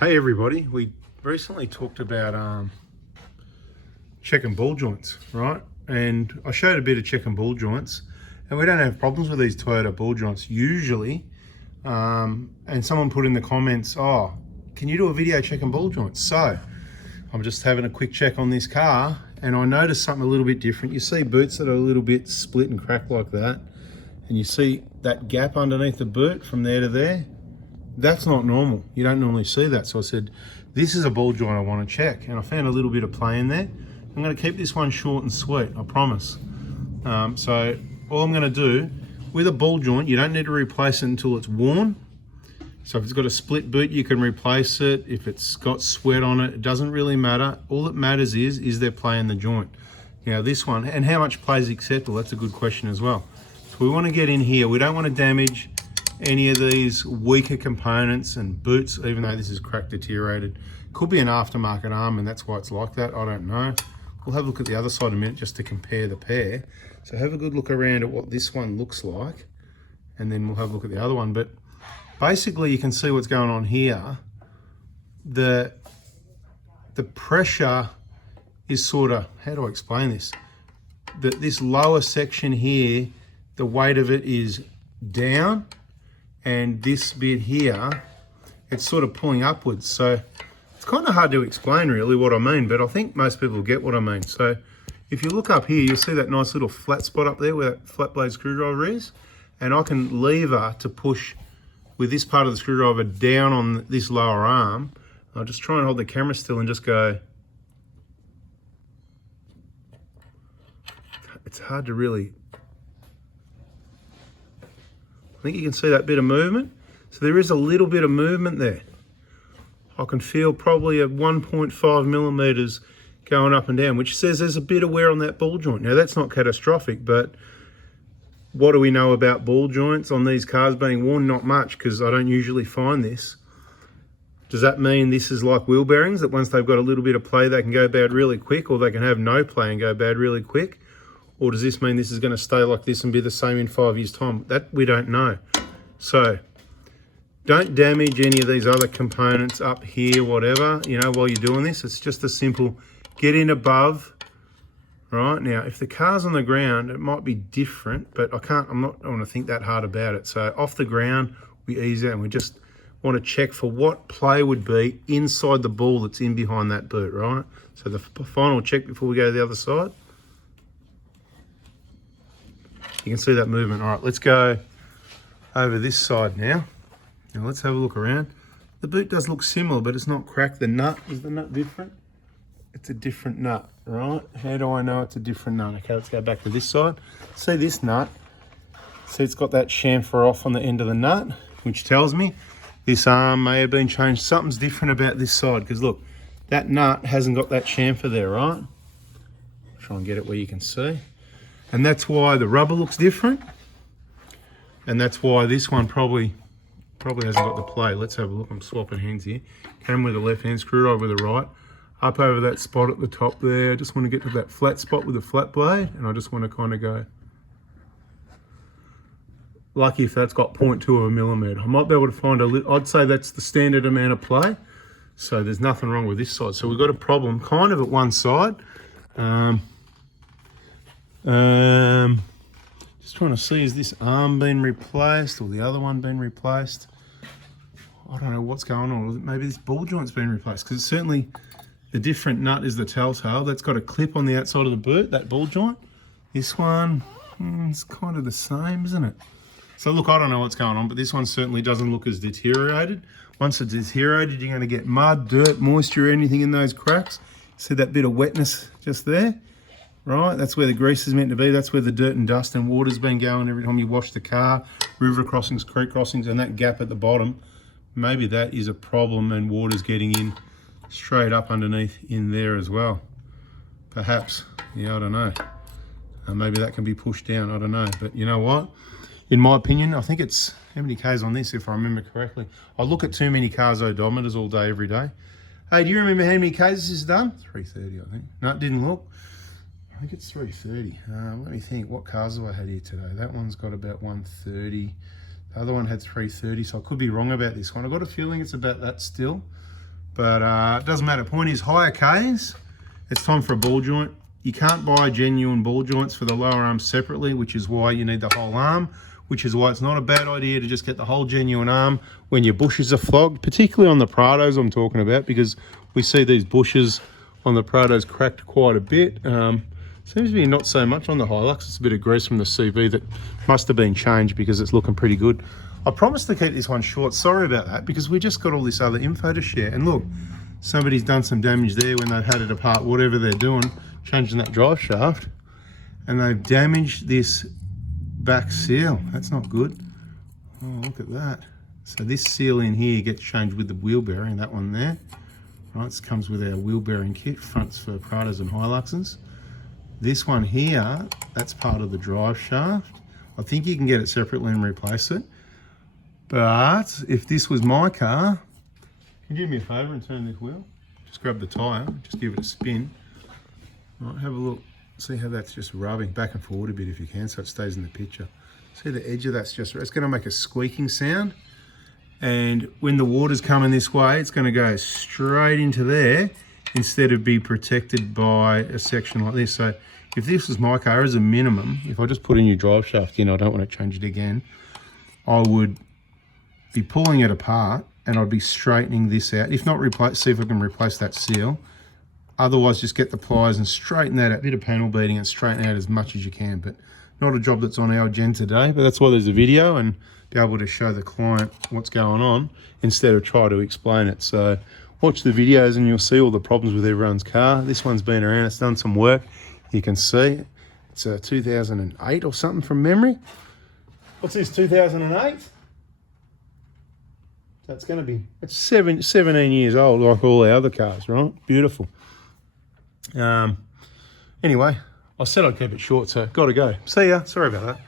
Hey everybody, we recently talked about checking ball joints, right? And I showed a bit of checking ball joints, and we don't have problems with these Toyota ball joints usually. And someone put in the comments, oh, can you do a video checking ball joints? So I'm just having a quick check on this car, and I noticed something a little bit different. You see boots that are a little bit split and cracked like that, and you see that gap underneath the boot from there to there. That's not normal. You don't normally see that. So I said, this is a ball joint I want to check. And I found a little bit of play in there. I'm going to keep this one short and sweet, I promise. So all I'm going to do, with a ball joint, you don't need to replace it until it's worn. So if it's got a split boot, you can replace it. If it's got sweat on it, it doesn't really matter. All that matters is there play in the joint. Now this one, and how much play is acceptable, that's a good question as well. So we want to get in here. We don't want to damage any of these weaker components and boots, even though this is cracked, deteriorated. Could be an aftermarket arm and that's why it's like that, I don't know. We'll have a look at the other side in a minute just to compare the pair. So have a good look around at what this one looks like, and then we'll have a look at the other one. But basically you can see what's going on here. The pressure is sort of, how do I explain this? This lower section here, the weight of it is down, and this bit here, it's sort of pulling upwards. So it's kind of hard to explain really what I mean, but I think most people get what I mean. So if you look up here, you'll see that nice little flat spot up there where that flat blade screwdriver is. And I can lever to push with this part of the screwdriver down on this lower arm. I'll just try and hold the camera still and just go. It's hard to really, I think you can see that bit of movement. So there is a little bit of movement there. I can feel probably at 1.5 millimeters going up and down, which says there's a bit of wear on that ball joint. Now that's not catastrophic, but what do we know about ball joints on these cars being worn? Not much, because I don't usually find this. Does that mean this is like wheel bearings, that once they've got a little bit of play, they can go bad really quick, or they can have no play and go bad really quick? Or does this mean this is going to stay like this and be the same in 5 years' time? That we don't know. So don't damage any of these other components up here, whatever, you know, while you're doing this. It's just a simple get in above. Right now, if the car's on the ground, it might be different, but I want to think that hard about it. So off the ground, we ease out and we just want to check for what play would be inside the ball that's in behind that boot, right? So the final check before we go to the other side. You can see that movement. All right, let's go over this side now. Now let's have a look around. The boot does look similar, but it's not cracked. The nut, is the nut different? It's a different nut, right? How do I know it's a different nut? Okay, let's go back to this side. See this nut? See, it's got that chamfer off on the end of the nut, which tells me this arm may have been changed. Something's different about this side, because look, that nut hasn't got that chamfer there, right? Try and get it where you can see. And that's why the rubber looks different. And that's why this one probably hasn't got the play. Let's have a look. I'm swapping hands here. Came with the left hand, screwdriver with the right. Up over that spot at the top there. I just want to get to that flat spot with the flat blade, and I just want to kind of go. Lucky if that's got 0.2 of a millimeter. I might be able to find I'd say that's the standard amount of play. So there's nothing wrong with this side. So we've got a problem kind of at one side. Just trying to see, is this arm been replaced or the other one been replaced? I don't know what's going on. Maybe this ball joint's been replaced, because certainly the different nut is the telltale. That's got a clip on the outside of the boot, that ball joint. This one, it's kind of the same, isn't it? So look, I don't know what's going on, but this one certainly doesn't look as deteriorated. Once it's deteriorated, you're going to get mud, dirt, moisture, anything in those cracks. See that bit of wetness just there? Right, that's where the grease is meant to be. That's where the dirt and dust and water's been going every time you wash the car, river crossings, creek crossings, and that gap at the bottom. Maybe that is a problem and water's getting in straight up underneath in there as well. Perhaps, yeah, I don't know. Maybe that can be pushed down, I don't know. But you know what? In my opinion, I think it's, how many Ks on this if I remember correctly? I look at too many cars odometers all day, every day. Hey, do you remember how many Ks this is done? 330, I think. No, it didn't look. I think it's 330. Let me think, what cars have I had here today? That one's got about 130. The other one had 330, so I could be wrong about this one. I've got a feeling it's about that still. But it doesn't matter. Point is, higher Ks, it's time for a ball joint. You can't buy genuine ball joints for the lower arm separately, which is why you need the whole arm, which is why it's not a bad idea to just get the whole genuine arm when your bushes are flogged, particularly on the Prados I'm talking about, because we see these bushes on the Prados cracked quite a bit. Seems to be not so much on the Hilux. It's a bit of grease from the CV that must have been changed because it's looking pretty good. I promised to keep this one short. Sorry about that, because we just got all this other info to share. And look, somebody's done some damage there when they've had it apart, whatever they're doing, changing that drive shaft, and they've damaged this back seal. That's not good. Oh, look at that. So this seal in here gets changed with the wheel bearing, that one there. Right, it comes with our wheel bearing kit, fronts for Prados and Hiluxes. This one here, that's part of the drive shaft. I think you can get it separately and replace it. But if this was my car, can you do me a favour and turn this wheel? Just grab the tyre, just give it a spin. Right, have a look, see how that's just rubbing back and forward a bit if you can, so it stays in the picture. See the edge of that's just, it's going to make a squeaking sound. And when the water's coming this way, it's going to go straight into there instead of be protected by a section like this. So if this was my car, as a minimum, if I just put a new drive shaft in, I don't want to change it again, I would be pulling it apart and I'd be straightening this out. If not, replace, see if I can replace that seal. Otherwise, just get the pliers and straighten that out. A bit of panel beating and straighten out as much as you can. But not a job that's on our agenda today, but that's why there's a video and be able to show the client what's going on instead of try to explain it. So watch the videos and you'll see all the problems with everyone's car. This one's been around, it's done some work. You can see it's a 2008 or something from memory. What's this, 2008? That's going to be, it's 17 years old like all the other cars, right? Beautiful. Anyway, I said I'd keep it short, so got to go. See ya. Sorry about that.